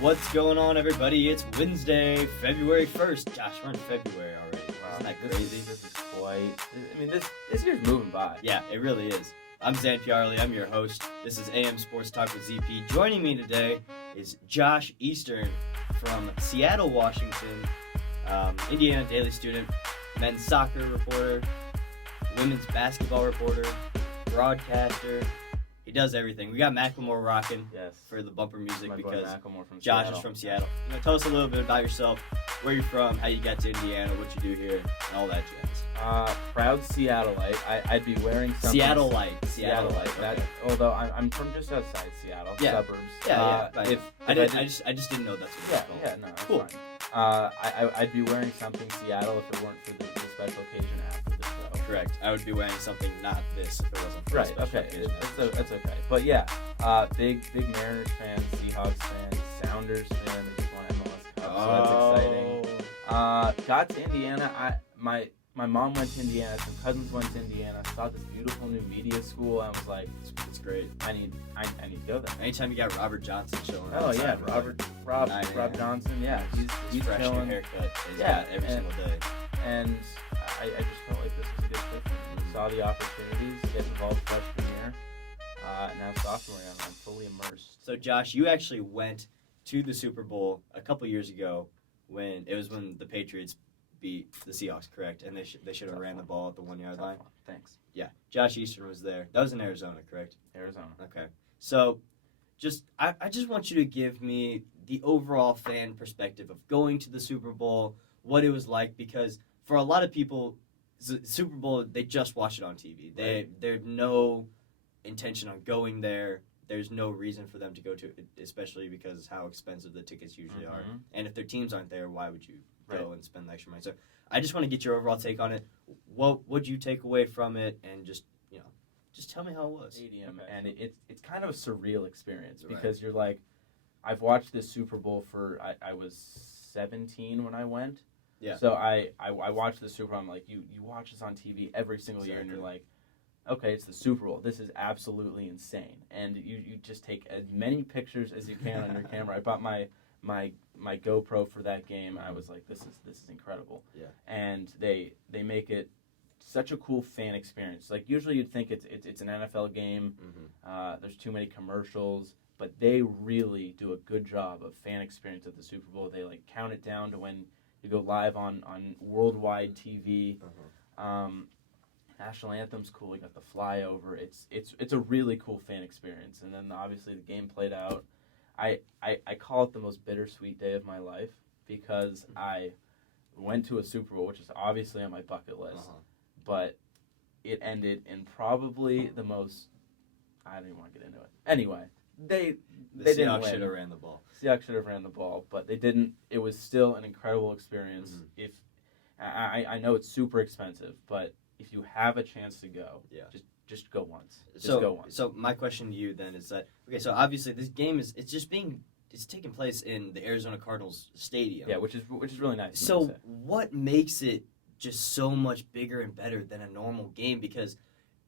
What's going on, everybody? It's Wednesday, February 1st. Josh, we're in February already. Wow, Isn't that crazy? This is quite. I mean, this year's moving by. Yeah, it really is. I'm Zan Piarli. I'm your host. This is AM Sports Talk with ZP. Joining me today is Josh Eastern from Seattle, Washington, Indiana Daily student, men's soccer reporter, women's basketball reporter, broadcaster. He does everything. We got Macklemore rocking Yes. for the bumper music My boy because Macklemore from Josh Seattle. is from Seattle. Tell us a little bit about yourself, where you're from, how you got to Indiana, what you do here, and all that jazz. Proud Seattleite. I'd be wearing something. Seattleite. That, Okay. although I'm from just outside Seattle, Yeah. suburbs. Yeah. If I didn't- just didn't know that's what Yeah, it's called. yeah, no, it's Cool. fine. I'd be wearing something Seattle if it weren't for the special occasion after the show. Correct. I would be wearing something not this if it wasn't for a Right. special Okay. occasion. That's okay. But yeah, big Mariners fan, Seahawks fan, Sounders fan. They just won MLS Cup, so that's exciting. Got to Indiana. My mom went to Indiana. Some cousins went to Indiana. Saw this beautiful new media school. I was like, It's great. I need to go there. Anytime you got Robert Johnson showing up. Oh it's yeah, like, Rob Johnson. Yeah, he's fresh new chilling. haircut. He's Yeah, got every single day. And I just felt like this was a good fit for me. Saw the opportunities, get involved freshman year. Now sophomore year, I'm fully immersed. So Josh, you actually went to the Super Bowl a couple years ago when the Patriots beat the Seahawks, correct? And they should have ran the ball at the 1 yard line. Thanks. Yeah, Josh Eastern was there. That was in Arizona, correct? Arizona. Okay. So, I just want you to give me the overall fan perspective of going to the Super Bowl, what it was like, because for a lot of people, the Super Bowl, they just watch it on TV. There's no intention on going there. There's no reason for them to go to it, especially because how expensive the tickets usually are. And if their teams aren't there, why would you go and spend the extra money? So I just want to get your overall take on it. What would you take away from it, and just tell me how it was. Stadium, and it's kind of a surreal experience because you're like, I've watched this Super Bowl I was 17 when I went. Yeah. So I watched the Super Bowl. I'm like, you watch this on TV every single year, and you're like, okay, it's the Super Bowl. This is absolutely insane, and you just take as many pictures as you can on your camera. I bought my GoPro for that game. I was like, this is incredible. Yeah. And they make it such a cool fan experience. Like usually you'd think it's an NFL game. Mm-hmm. There's too many commercials, but they really do a good job of fan experience at the Super Bowl. They like count it down to when you go live on worldwide TV. National anthem's cool. You got the flyover. It's a really cool fan experience. And then obviously the game played out. I call it the most bittersweet day of my life because I went to a Super Bowl, which is obviously on my bucket list, but it ended in probably the most. I don't even want to get into it. Anyway, they didn't Seahawks win. should have ran the ball. Seahawks should have ran the ball, but they didn't. It was still an incredible experience. If I know it's super expensive, but if you have a chance to go, just go once. Go once. So my question to you then is that so obviously this game it's taking place in the Arizona Cardinals stadium. Yeah, which is really nice. So what makes it just so much bigger and better than a normal game? Because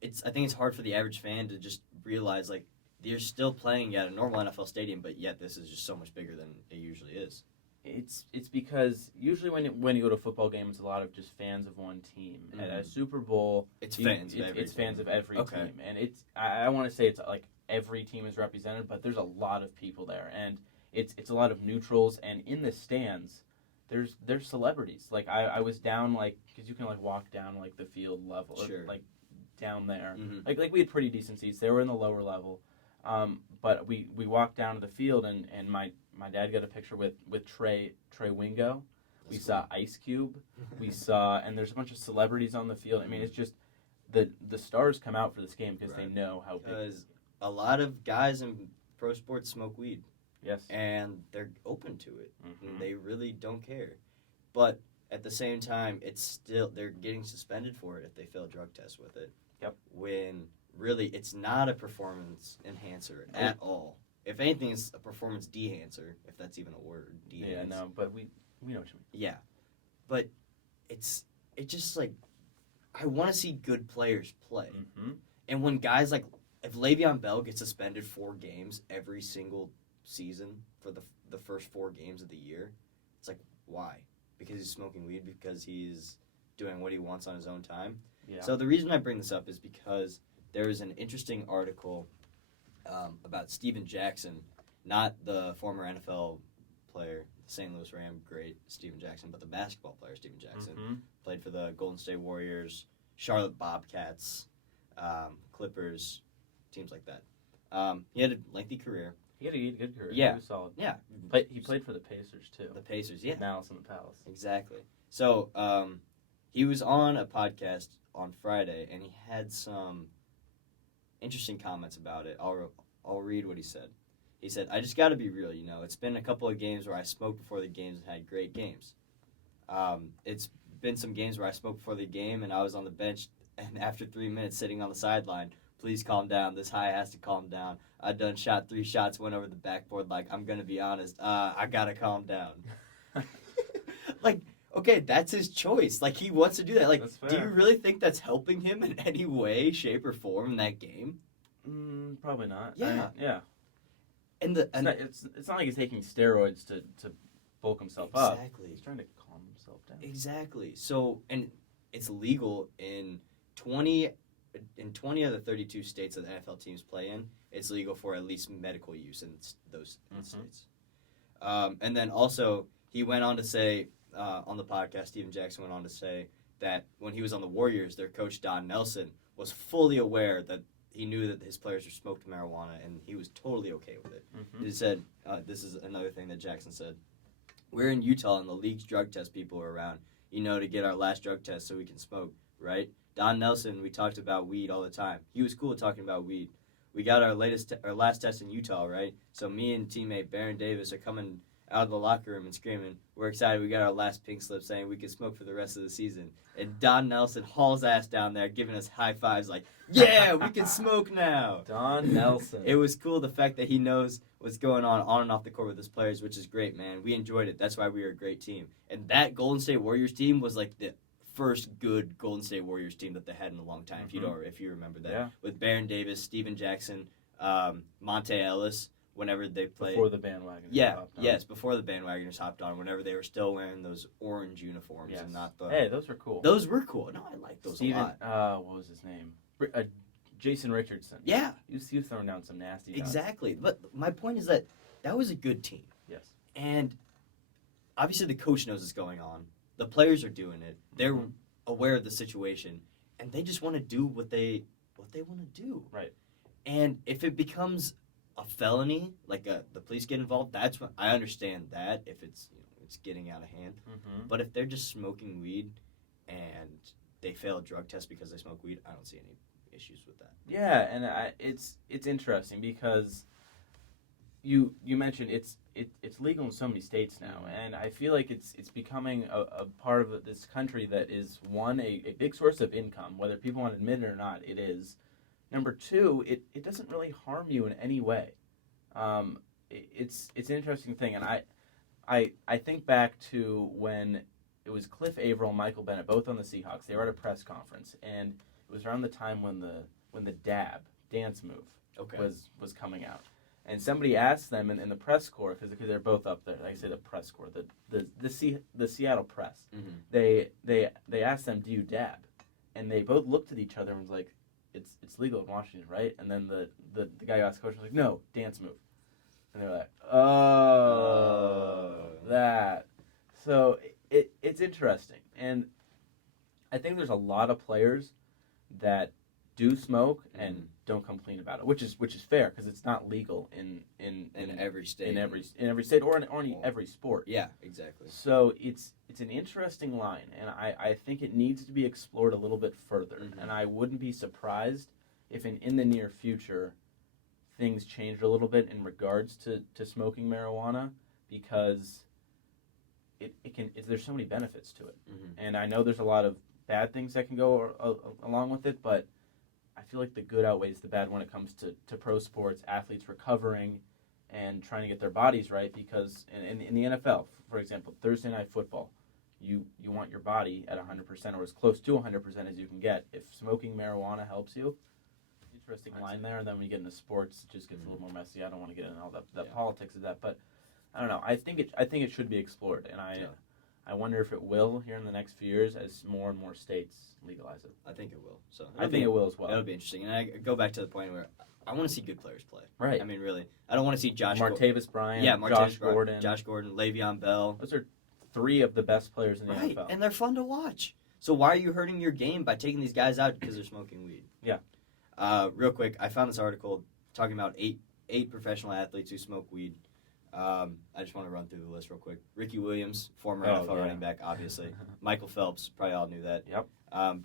I think it's hard for the average fan to just realize like you're still playing at a normal NFL stadium, but yet this is just so much bigger than it usually is. It's because usually when you go to a football game, it's a lot of just fans of one team. At a Super Bowl, it's fans of every team, and I want to say it's like every team is represented, but there's a lot of people there, and it's a lot of neutrals, and in the stands, there's celebrities. Like I was down because you can walk down the field level, sure. or, down there. Mm-hmm. Like we had pretty decent seats. They were in the lower level, but we walked down to the field, and my dad got a picture with Trey Wingo. We saw Ice Cube. We saw, and there's a bunch of celebrities on the field. I mean, it's just the stars come out for this game because they know how big. Because a lot of guys in pro sports smoke weed. Yes. And they're open to it. Mm-hmm. They really don't care. But at the same time, they're getting suspended for it if they fail drug tests with it. Yep. When really it's not a performance enhancer at all. If anything, it's a performance dehancer, if that's even a word. Yeah, no, but we know what you mean. Yeah. But it's just I want to see good players play. Mm-hmm. And when guys if Le'Veon Bell gets suspended 4 games every single season for the the first 4 games of the year. It's like, why? Because he's smoking weed? Because he's doing what he wants on his own time? Yeah. So the reason I bring this up is because there is an interesting article about Steven Jackson, not the former NFL player, St. Louis Ram great Steven Jackson, but the basketball player Steven Jackson. Mm-hmm. Played for the Golden State Warriors, Charlotte Bobcats, Clippers, teams like that. He had a lengthy career. He had a good career. Yeah. He was solid. Yeah. He played for the Pacers, too. The Pacers, yeah. Malice in the Palace. Exactly. So he was on a podcast on Friday, and he had some interesting comments about it. I'll read what he said. He said, "I just got to be real, It's been a couple of games where I smoked before the games and had great games. It's been some games where I smoked before the game, and I was on the bench, and after 3 minutes sitting on the sideline, please calm down. This high has to calm down. I done shot 3 shots, went over the backboard. Like, I'm going to be honest. I got to calm down." Like, okay, that's his choice. Like, he wants to do that. Like, do you really think that's helping him in any way, shape, or form in that game? Probably not. Yeah. Yeah. And it's not like he's taking steroids to bulk himself up. Exactly. He's trying to calm himself down. Exactly. So, and it's legal in 20 of the 32 states that the NFL teams play in. It's legal for at least medical use in those states. And then also, he went on to say on the podcast, Steven Jackson went on to say that when he was on the Warriors, their coach Don Nelson was fully aware that he knew that his players were smoked marijuana, and he was totally okay with it. Mm-hmm. He said, this is another thing that Jackson said, "We're in Utah, and the league's drug test people are around, to get our last drug test so we can smoke, right? Don Nelson, we talked about weed all the time. He was cool talking about weed. We got our last test in Utah, right? So me and teammate Baron Davis are coming out of the locker room and screaming, we're excited, we got our last pink slip saying we can smoke for the rest of the season. And Don Nelson hauls ass down there giving us high fives like, yeah, we can smoke now." Don Nelson. It was cool, the fact that he knows what's going on and off the court with his players, which is great, man. We enjoyed it. That's why we were a great team. And that Golden State Warriors team was like the first good Golden State Warriors team that they had in a long time, if you remember that. Yeah. With Baron Davis, Steven Jackson, Monte Ellis, whenever they played. Before the bandwagon. Before the bandwagoners hopped on, whenever they were still wearing those orange uniforms and not the... Hey, those were cool. Those were cool. No, I like those a lot. What was his name? Jason Richardson. Yeah. He was throwing down some nasty shots. Exactly. But my point is that was a good team. Yes. And obviously the coach knows what's going on. The players are doing it. They're aware of the situation. And they just want to do what they want to do. Right. And if it becomes a felony, like the police get involved, that's when I understand that if it's it's getting out of hand. Mm-hmm. But if they're just smoking weed and they fail a drug test because they smoke weed, I don't see any issues with that. Yeah, and it's interesting because you mentioned it's legal in so many states now, and I feel like it's becoming a part of this country that is, one, a big source of income, whether people want to admit it or not. It is. Number two, it doesn't really harm you in any way. It's an interesting thing, and I think back to when it was Cliff Averill and Michael Bennett, both on the Seahawks. They were at a press conference, and it was around the time when the dab dance move was coming out, and somebody asked them in the press corps, because they're both up there. Like I say, the press corps, the Seattle press. Mm-hmm. They asked them, "Do you dab?" And they both looked at each other and was like, "It's legal in Washington, right?" And then the guy who asked the coach was like, "No, dance move." And they were like, "Oh, that." So it's interesting, and I think there's a lot of players that do smoke and don't complain about it, which is fair because it's not legal in every state, in every state or in every sport. Yeah, exactly. So it's an interesting line, and I think it needs to be explored a little bit further. Mm-hmm. And I wouldn't be surprised if in the near future things changed a little bit in regards to smoking marijuana, because there's so many benefits to it. Mm-hmm. And I know there's a lot of bad things that can go along with it, but I feel like the good outweighs the bad when it comes to pro sports, athletes recovering and trying to get their bodies right, because in the NFL, for example, Thursday Night Football, you want your body at 100% or as close to 100% as you can get. If smoking marijuana helps you, interesting line there. And then when you get into sports, it just gets a little more messy. I don't want to get into all the politics of that, but I don't know. I think it should be explored, and I wonder if it will here in the next few years as more and more states legalize it. I think it will. So I think it will as well. It'll be interesting. And I go back to the point where I want to see good players play. Right. I mean, really, I don't want to see Martavis Bryant, Josh Gordon, Le'Veon Bell. Those are 3 of the best players in the right, NFL. And they're fun to watch. So why are you hurting your game by taking these guys out because they're smoking weed? Yeah. Real quick, I found this article talking about eight professional athletes who smoke weed. I just want to run through the list real quick. Ricky Williams, former NFL running back, obviously. Michael Phelps, probably all knew that. Yep.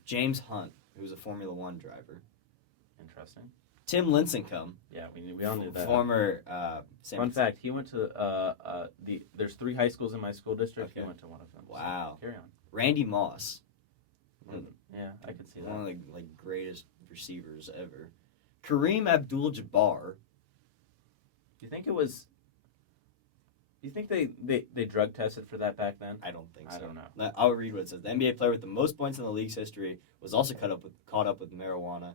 James Hunt, who was a Formula One driver. Interesting. Tim Lincecum. Yeah, we all knew that. Former Fun fact, he went to there's 3 high schools in my school district. Okay. He went to one of them. Wow. So carry on. Randy Moss. Yeah, I could see that. One of the greatest receivers ever. Kareem Abdul-Jabbar. Do you think they drug tested for that back then? I don't think so. I don't know. I'll read what it says. The NBA player with the most points in the league's history was also caught up with marijuana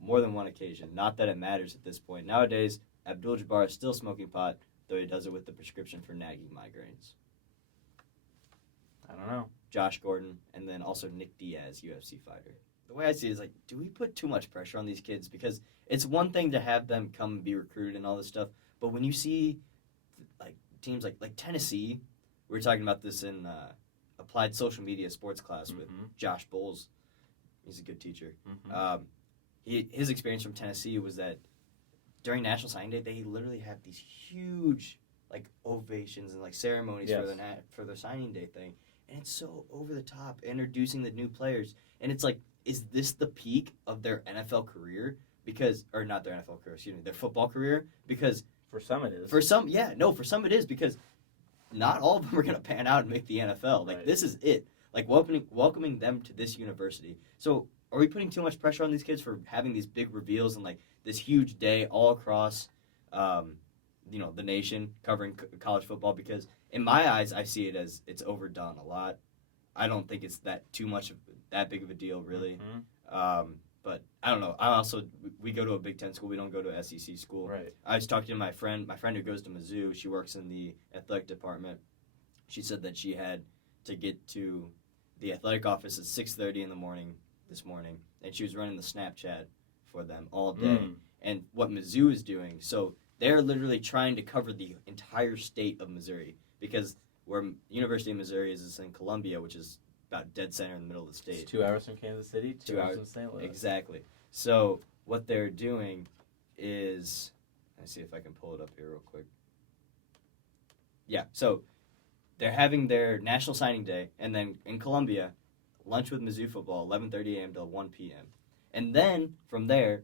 more than one occasion. Not that it matters at this point. Nowadays, Abdul-Jabbar is still smoking pot, though he does it with the prescription for nagging migraines. I don't know. Josh Gordon, and then also Nick Diaz, UFC fighter. The way I see it is like, do we put too much pressure on these kids? Because it's one thing to have them come and be recruited and all this stuff, but when you see like teams like Tennessee, we were talking about this in applied social media sports class with Josh Bowles. He's a good teacher. Mm-hmm. His experience from Tennessee was that during National Signing Day, they literally have these huge like ovations and like ceremonies for their signing day thing, and it's so over the top introducing the new players, and it's like, is this the peak of their NFL career? Because, or not their NFL career, excuse me, their football career? Because for some it is. For some it is, because not all of them are going to pan out and make the NFL. Like, This is it. Like, welcoming them to this university. So, are we putting too much pressure on these kids for having these big reveals and, like, this huge day all across, the nation covering college football? Because, in my eyes, I see it as it's overdone a lot. I don't think it's that big of a deal, really. Mm-hmm. But I don't know. We go to a Big Ten school. We don't go to a SEC school. Right. I was talking to my friend who goes to Mizzou. She works in the athletic department. She said that she had to get to the athletic office at 6:30 in the morning this morning, and she was running the Snapchat for them all day. And what Mizzou is doing, so they're literally trying to cover the entire state of Missouri, because where University of Missouri is in Columbia, which is about dead center in the middle of the state. It's 2 hours from Kansas City, 2 hours from St. Louis. Exactly. So what they're doing is, let's see if I can pull it up here real quick. Yeah, so they're having their National Signing Day, and then in Columbia, lunch with Mizzou football, 11:30 a.m. to 1 p.m. And then from there,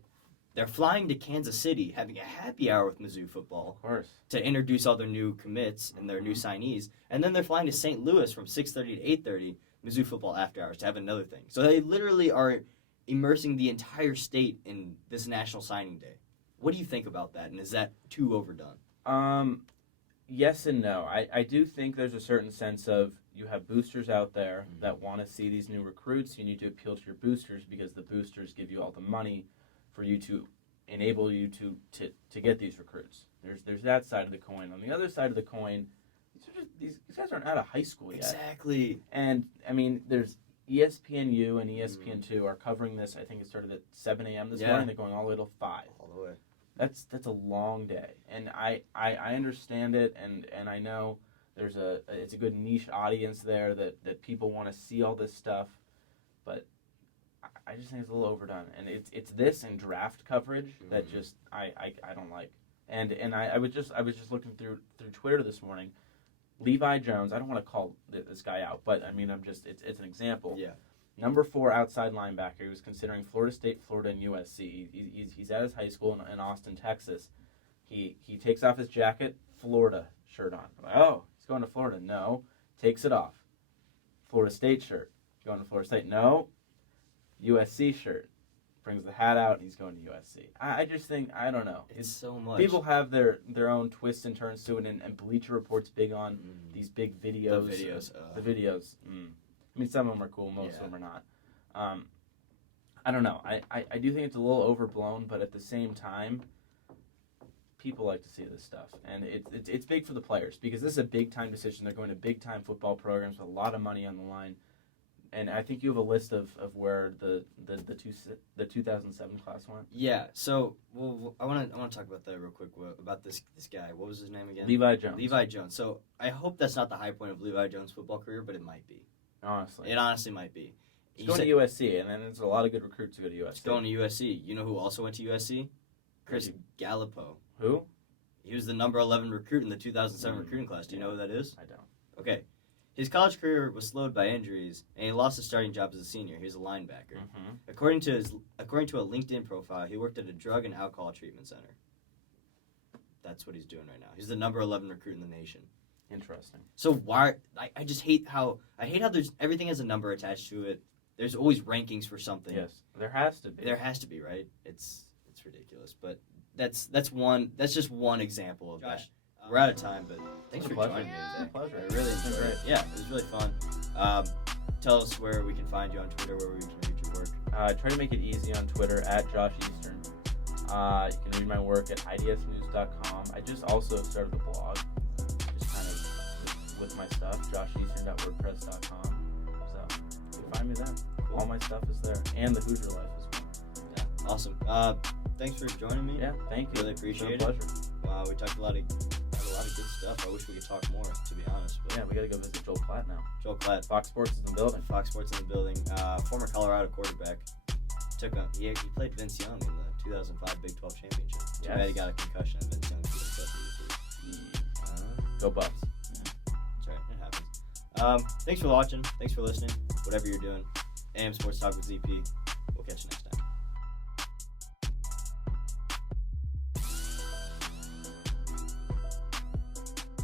they're flying to Kansas City, having a happy hour with Mizzou football. Of course. To introduce all their new commits and their new signees. And then they're flying to St. Louis from 6:30 to 8:30, Mizzou football after hours, to have another thing. So they literally are immersing the entire state in this National Signing Day. What do you think about that? And is that too overdone? Yes and no. I do think there's a certain sense of, you have boosters out there that want to see these new recruits. You need to appeal to your boosters, because the boosters give you all the money for you to enable you to get these recruits. There's that side of the coin. On the other side of the coin, these guys aren't out of high school yet. Exactly. And I mean, there's ESPNU and ESPN2 are covering this. I think it started at 7 a.m. this morning. They're going all the way till 5. All the way. That's a long day, and I understand it, and I know it's a good niche audience there that people want to see all this stuff, but I just think it's a little overdone, and it's this and draft coverage that just I don't like. And I was just looking through Twitter this morning. Levi Jones, I don't want to call this guy out, but I mean, it's an example. Yeah. Number 4 outside linebacker. He was considering Florida State, Florida, and USC. He's at his high school in Austin, Texas. He takes off his jacket, Florida shirt on. I'm like, oh, he's going to Florida. No. Takes it off. Florida State shirt. Going to Florida State. No. USC shirt. Brings the hat out, and he's going to USC. I just think, I don't know. It's so much. People have their own twists and turns to it, and Bleacher Report's big on these big videos. The videos. I mean, some of them are cool, most of them are not. I don't know. I do think it's a little overblown, but at the same time, people like to see this stuff, and it's big for the players because this is a big time decision. They're going to big time football programs with a lot of money on the line, and I think you have a list of where the 2007 class went. Yeah. So I want to talk about that real quick. About this guy. What was his name again? Levi Jones. Levi Jones. So I hope that's not the high point of Levi Jones' football career, but it might be. Honestly, It honestly might be. he's going to USC, and then there's a lot of good recruits who go to USC. He's going to USC. You know who also went to USC? Chris Gallipo. Who? He was the number 11 recruit in the 2007 recruiting class. Do you know who that is? I don't. Okay. His college career was slowed by injuries, and he lost his starting job as a senior. He was a linebacker. Mm-hmm. According to a LinkedIn profile, he worked at a drug and alcohol treatment center. That's what he's doing right now. He's the number 11 recruit in the nation. Interesting. So why? I just hate how there's everything has a number attached to it. There's always rankings for something. Yes, there has to be. There has to be, right? It's ridiculous, but that's just one example of that. We're out of time, but thanks for joining me today. Pleasure. I really enjoyed it. Yeah, it was really fun. Tell us where we can find you on Twitter, where we can read your work. I try to make it easy on Twitter at Josh Eastern. You can read my work at idsnews.com. I just also started the blog, just kind of with my stuff, josheastern.wordpress.com. So you can find me there. All my stuff is there, and the Hoosier Life as well. Yeah, awesome. Thanks for joining me. Yeah, thank you. Really appreciate it. Pleasure. Wow, we talked a lot of good stuff. I wish we could talk more, to be honest. But Yeah, we got to go visit Joel Platt now. Joel Platt, Fox Sports is in the building. Fox Sports in the building. Former Colorado quarterback. He played Vince Young in the 2005 Big 12 championship. Too bad he got a concussion. And Vince Young beat himself. Go Buffs. That's right. It happens. Thanks for watching. Thanks for listening. Whatever you're doing. AM Sports Talk with ZP. We'll catch you next time.